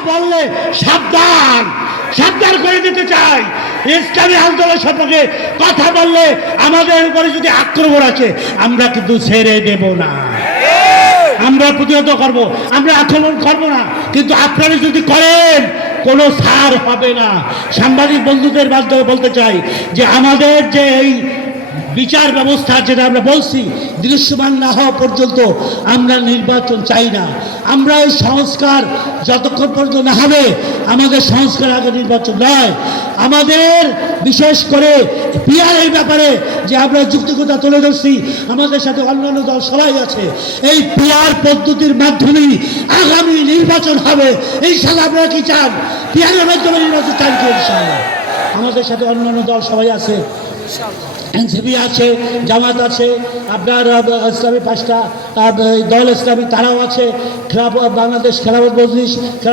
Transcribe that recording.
বললে সাবধান সাবধান করে দিতে চাই। ইসলামী আন্দোলন সম্পর্কে কথা বললে আমাদের উপরে যদি আক্রমণ আছে, আমরা কিন্তু ছেড়ে দেব না। আমরা প্রতিহত করব, আমরা আক্রমণ করব না। কিন্তু আপনারা যদি করেন, কোনো সার হবে না। সাংবাদিক বন্ধুদের মাধ্যমে বলতে চাই যে আমাদের যে এই বিচার ব্যবস্থা যেটা আমরা বলছি, দৃশ্যমান না হওয়া পর্যন্ত আমরা নির্বাচন চাই না। আমরা এই সংস্কার যতক্ষণ পর্যন্ত না হবে, আমাদের সংস্কার আগে নির্বাচন নয়। আমাদের বিশেষ করে পিয়ারের ব্যাপারে যে আমরা যুক্তিকতা তুলে ধরছি, আমাদের সাথে অন্যান্য দল সবাই আছে। এই পিয়ার পদ্ধতির মাধ্যমেই আগামী নির্বাচন হবে। এই সাল আপনারা কি চান? পিয়ারের মাধ্যমে নির্বাচন চান কি আমাদের সাথে অন্যান্য দল সবাই আছে। এনসিপি আছে জামাত আছে, আপনার ইসলামী পাঁচটা দল ইসলামী, তারাও আছে, খেলাফ বাংলাদেশ খেলাফত মজলিস, খেলাফত